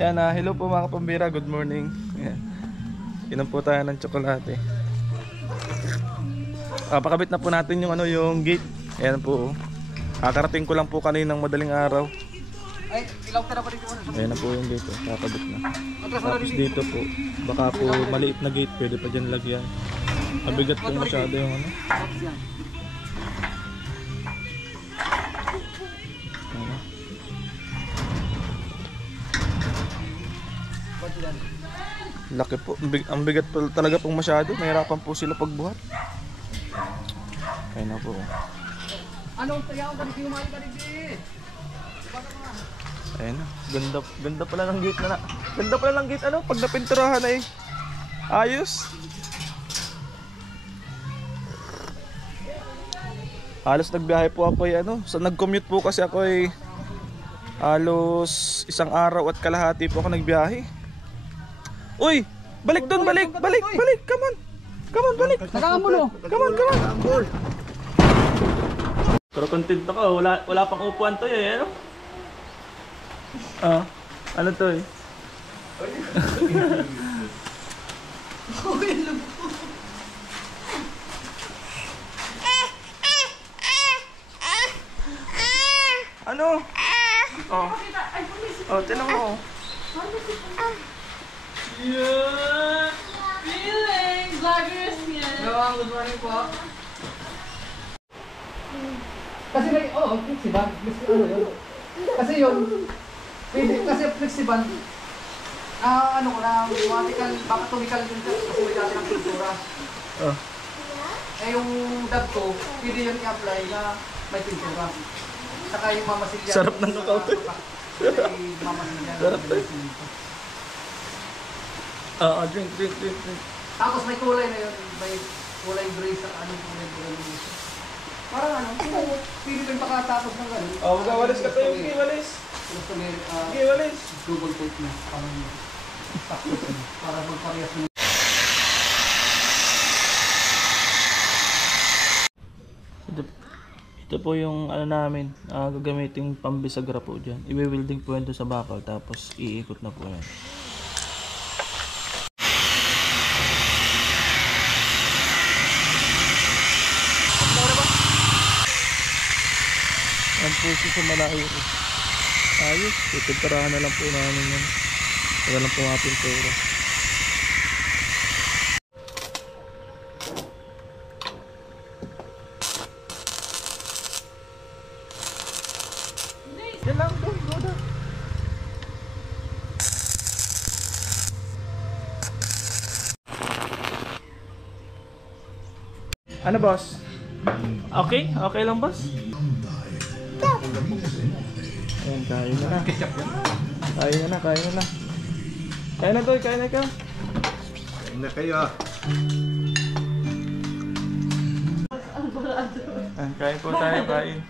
Yan, hello po mga kapambira, good morning. Yan. Inom po tayo ng tsokolate. Pakabit na po natin yung yung gate. Ayan po. Kakarating ko lang po kaninang madaling araw. Ay, ilaw ka na pa dito. Ayan na po yung gate, kakabit na. Tapos dito po, baka po maliit na gate, pwede pa dyan lagyan. Mabigat po masyado yung laki po, ang bigat po talaga pong masyado. Mahirapan po sila pagbuhat. Ayun na po. Anong tayaw ka dito, umali ka dito? Ayun na, ganda pala ng gate na. Ganda pala ng gate pag napinturahan ay ayos. Halos nagbiyahe po ako nag-commute po kasi ako halos isang araw at kalahati po ako nagbiyahe. Uy! Balik doon! Balik! Come on! Balik! Nakakambulo! Come on! Pero content ako, wala pang upuan to ano? Ano to Ano? Tinan mo. Yeah! Feeling! Vloggers yan! Good morning po. Kasi may, flexiban. Kasi yun, pwede, kasi flexiban. Automatical, baka tumical din siya kasi may dati ng pintura. Yung dab ko, pwede yun i-apply na may pintura. Saka yung mamasilya. Sarap ng kakao to. Mamasilya. Sarap to. Drink. Tapos may kulay na yun, may kulay gray sa kulay gray. Parang pili ko yung pakatapos ng gano'n. Magwawalis ka tayo, walis. Walis. Double coat na. Para magparehas mo. Ito po yung namin, gagamitin pambisagra po dyan. I-welding po yan sa bakal, tapos iikot na po yan. Ang puso sa malayo. Ayos, ituturahan na lang po namin yan. Wala lang po mga pintura. Yan lang, go na. Ano boss? Okay? Okay lang boss? Ayan, kain na na. Kain na. Kain na to, kain na ka. Kain na kayo. Kain po tayo, kain.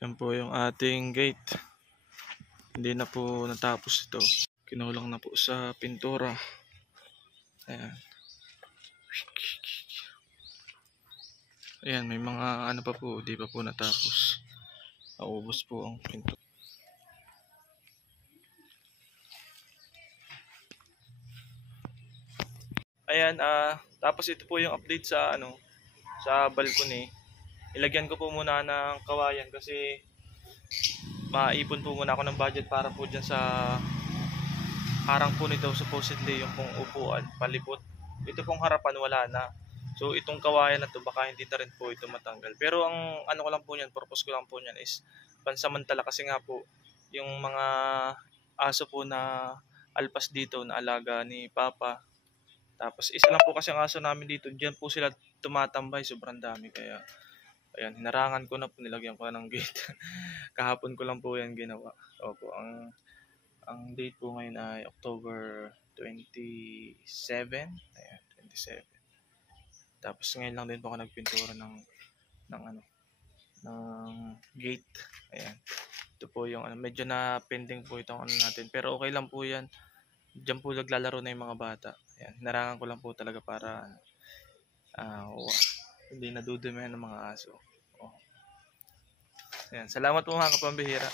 Yan po yung ating gate. Hindi na po natapos ito. Kinulang na po sa pintura. Ayan. Ayan, may mga ano pa po, di pa po natapos. Naubos po ang pintura. Ayan, tapos ito po yung update sa sa balcony. Ilagyan ko po muna ng kawayan kasi maipon po muna ako ng budget para po dyan sa harang po nito, supposedly yung pong upuan, palibot. Ito pong harapan wala na. So itong kawayan na to baka hindi na rin po ito matanggal. Pero ang ano ko lang po niyan, purpose ko lang po niyan is pansamantala kasi nga po yung mga aso po na alpas dito na alaga ni Papa. Tapos isa lang po kasi ang aso namin dito, diyan po sila tumatambay, sobrang dami kaya ayan, hinarangan ko na po, nilagyan ko na ng gate. Kahapon ko lang po yan ginawa. Opo, ang date po ngayon ay October 27. Ayan, 27. Tapos ngayon lang din po ako nagpintura ng gate. Ayan. Ito po yung medyo na pending po itong natin. Pero okay lang po yan. Diyan po naglalaro na yung mga bata. Ayan, hinarangan ko lang po talaga para hindi nadudumihan ng mga aso. Oh. Ayan, salamat po mga kapambihira.